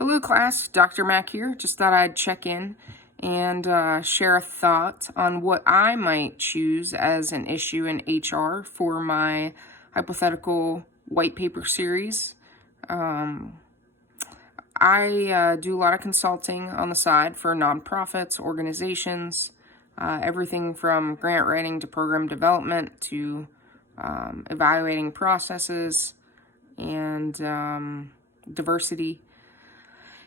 Hello class, Dr. Mack here. Just thought I'd check in and share a thought on what I might choose as an issue in HR for my hypothetical white paper series. I do a lot of consulting on the side for nonprofits, organizations, everything from grant writing to program development to evaluating processes and diversity.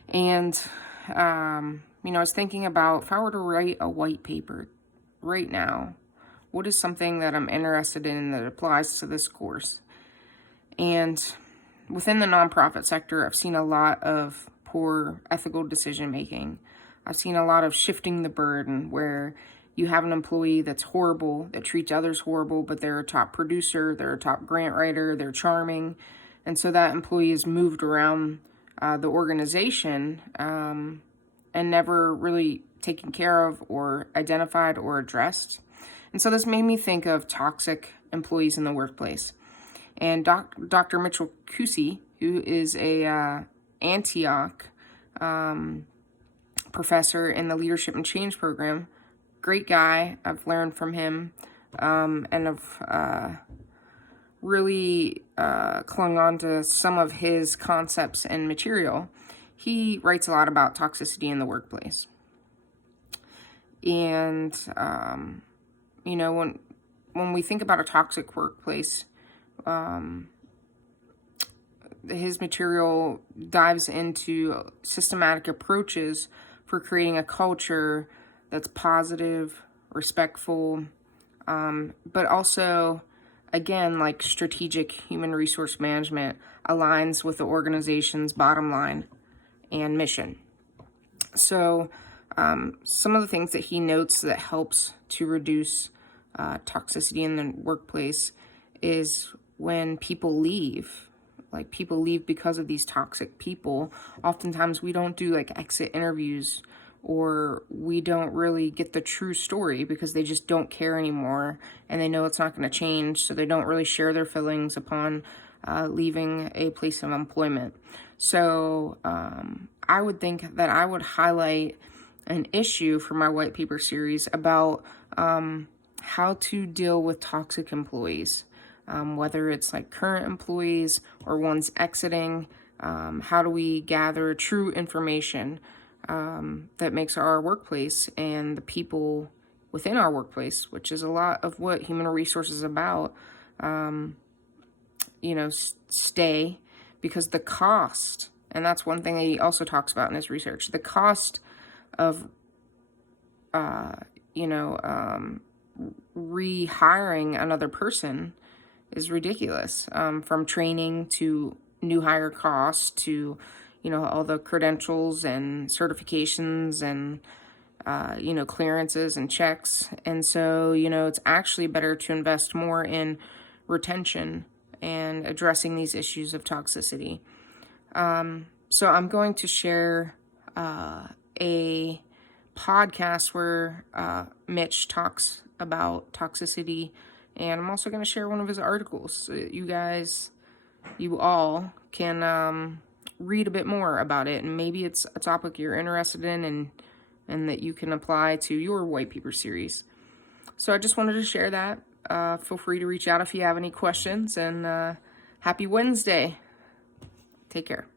And, I was thinking about if I were to write a white paper right now, what is something that I'm interested in that applies to this course? And within the nonprofit sector, I've seen a lot of poor ethical decision making. I've seen a lot of shifting the burden where you have an employee that's horrible, that treats others horrible, but they're a top producer, they're a top grant writer, they're charming. And so that employee is moved around the organization and never really taken care of or identified or addressed. And so this made me think of toxic employees in the workplace. And Dr. Mitchell Kusi, who is a Antioch professor in the Leadership and Change program, great guy. I've learned from him and I've really clung on to some of his concepts and material. He writes a lot about toxicity in the workplace. And, when we think about a toxic workplace, his material dives into systematic approaches for creating a culture that's positive, respectful, but also, again, like strategic human resource management aligns with the organization's bottom line and mission. So some of the things that he notes that helps to reduce toxicity in the workplace is when people leave. Like people leave because of these toxic people. Oftentimes we don't do like exit interviews, or we don't really get the true story because they just don't care anymore and they know it's not going to change, so they don't really share their feelings upon leaving a place of employment. So I would think that I would highlight an issue for my white paper series about how to deal with toxic employees, whether it's like current employees or ones exiting. How do we gather true information that makes our workplace and the people within our workplace, which is a lot of what human resources is about, stay, because the cost, and that's one thing that he also talks about in his research, the cost of, rehiring another person is ridiculous, from training to new hire costs to all the credentials and certifications and, clearances and checks. And so, it's actually better to invest more in retention and addressing these issues of toxicity. So I'm going to share a podcast where Mitch talks about toxicity, and I'm also going to share one of his articles so that you all can read a bit more about it, and maybe it's a topic you're interested in and that you can apply to your white paper series. So I just wanted to share that. Feel free to reach out if you have any questions, and happy Wednesday. Take care.